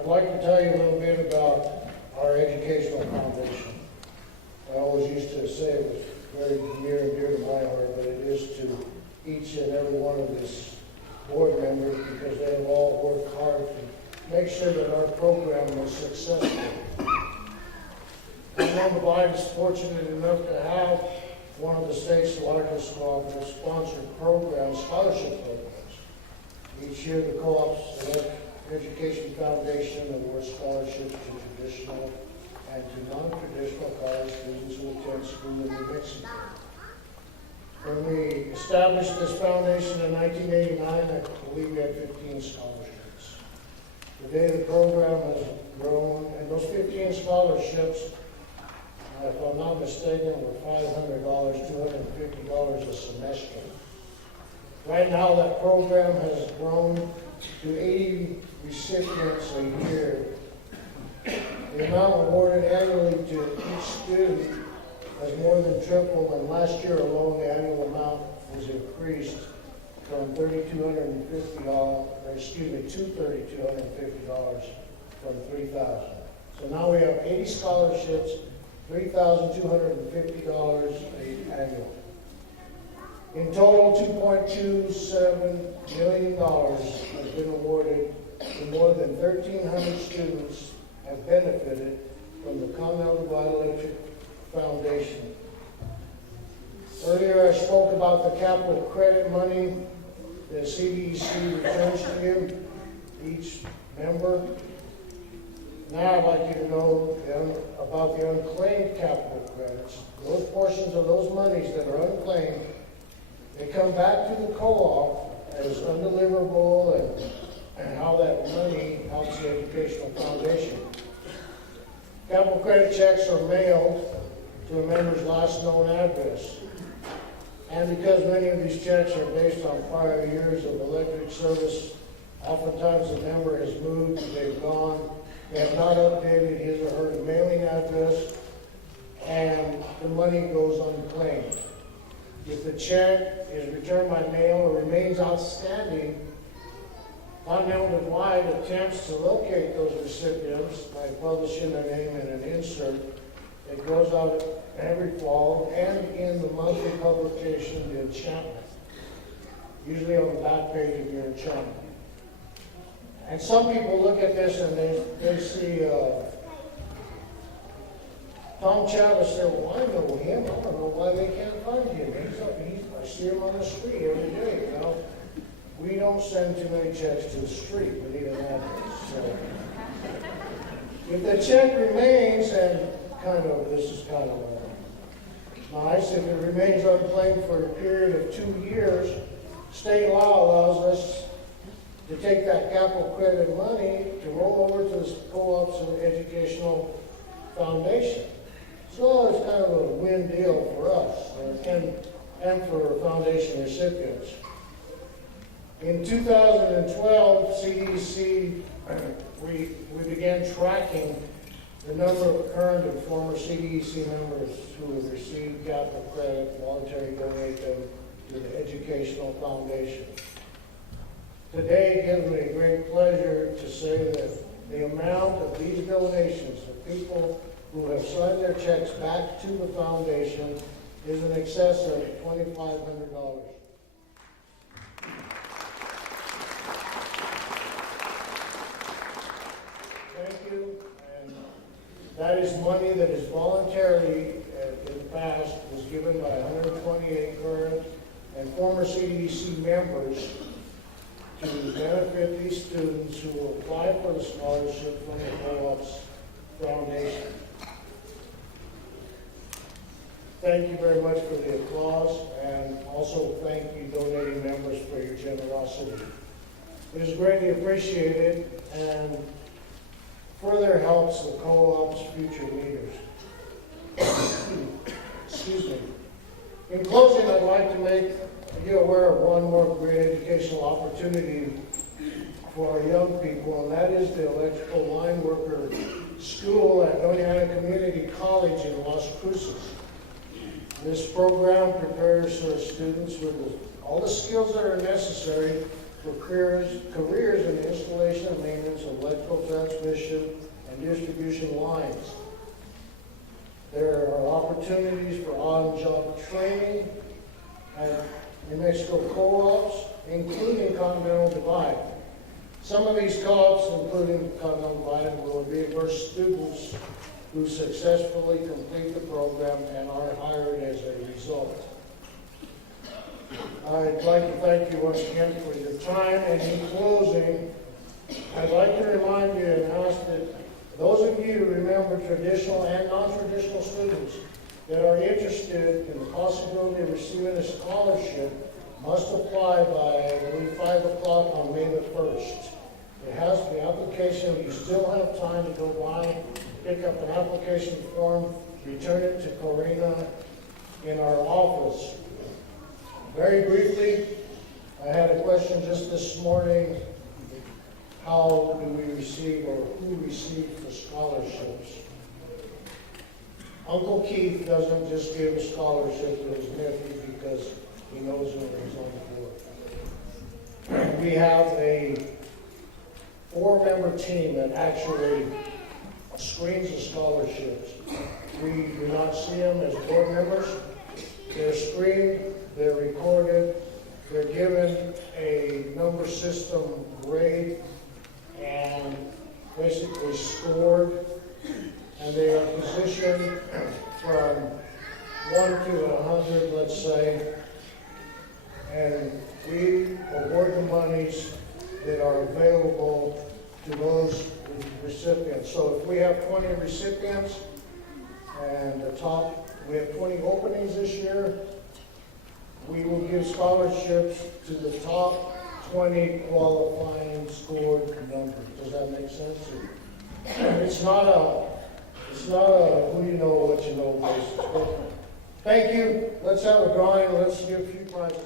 I'd like to tell you a little bit about our educational foundation. I always used to say it was very near and dear to my heart, but it is to each and every one of these board members because they have all worked hard to make sure that our program was successful. Gottlieb is fortunate enough to have one of the state's largest cooperative sponsored programs, scholarship programs. Each year, the co-op's Education Foundation awards scholarships to traditional and to non-traditional college students who attend school in New Mexico. When we established this foundation in 1989, I believe we had 15 scholarships. Today, the program has grown, and those 15 scholarships, if I'm not mistaken, were $500, $250 a semester. Right now, that program has grown to 80 recipients a year. The amount awarded annually to each student has more than tripled, and last year alone, the annual amount was increased from $3,250 from $3,000. So now we have 80 scholarships, $3,250 annually. In total, $2.27 million has been awarded to more than 1,300 students have benefited from the Continental Electric Foundation. Earlier I spoke about the capital credit money that CDEC returns to each member. Now I'd like you to know about the unclaimed capital credits. Those portions of those monies that are unclaimed, they come back to the co-op as undeliverable and how that money helps the educational foundation. Capital credit checks are mailed to a member's last known address. And because many of these checks are based on prior years of electric service, oftentimes the member has moved, they've gone, they have not updated his or her mailing address, and the money goes unclaimed. If the check is returned by mail or remains outstanding, Continental attempts to locate those recipients by publishing their name in an insert. It goes out every fall and in the monthly publication, The Enchantment, usually on the back page of your enchantment. And some people look at this and they see Tom Chavez there. Well, I know him. I don't know why they can't find him. I see him on the street every day. Well, we don't send too many checks to the street. We need an address. So, if the check remains, and this is kind of nice, if it remains unclaimed for a period of 2 years, state law allows us to take that capital credit money to roll over to the co-op's educational foundation. So it's kind of a win deal for us and for foundation recipients. In 2012, CDEC, we began tracking the number of current and former CDEC members who have received capital credit, voluntarily donate them to the educational foundation. Today, it gives me great pleasure to say that the amount of these donations of people who have signed their checks back to the foundation is in excess of $2,500. Thank you. And that is money that is voluntarily, in the past, was given by 128 current and former CDEC members to benefit these students who will apply for the scholarship from the co-op's foundation. Thank you very much for the applause, and also thank you donating members for your generosity. It is greatly appreciated and further helps the co-op's future leaders. Excuse me. In closing, I'd like to make you aware of one more great educational opportunity for our young people, and that is the electrical line worker school at Doña Ana Community College in Las Cruces. This program prepares our students with all the skills that are necessary for careers in the installation and maintenance of electrical transmission distribution lines. There are opportunities for on-job training at New Mexico co-ops, including Continental Divide. Some of these co-ops, including Continental Divide, will reimburse students who successfully complete the program and are hired as a result. I'd like to thank you once again for your time, and in closing, I'd like to remind you and ask that those of you who remember traditional and non-traditional students that are interested in the possibility of receiving a scholarship must apply by, I believe, 5 o'clock on May the 1st. It has the application, you still have time to go by, pick up an application form, return it to Corina in our office. Very briefly, I had a question just this morning. How do we receive, or who receives the scholarships? Uncle Keith doesn't just give a scholarship to his nephew because he knows him and he's on the board. We have a 4-member team that actually screens the scholarships. We do not see them as board members. They're screened, they're recorded, they're given a number system grade and basically scored, and they are positioned from 1 to 100, let's say, and we award the monies that are available to those recipients. So if we have 20 recipients and we have 20 openings this year, we will give scholarships to the top 20 qualifying scored numbers. Does that make sense? It's not a who you know what you know basis. But thank you. Let's have a drawing. Let's give a few prizes.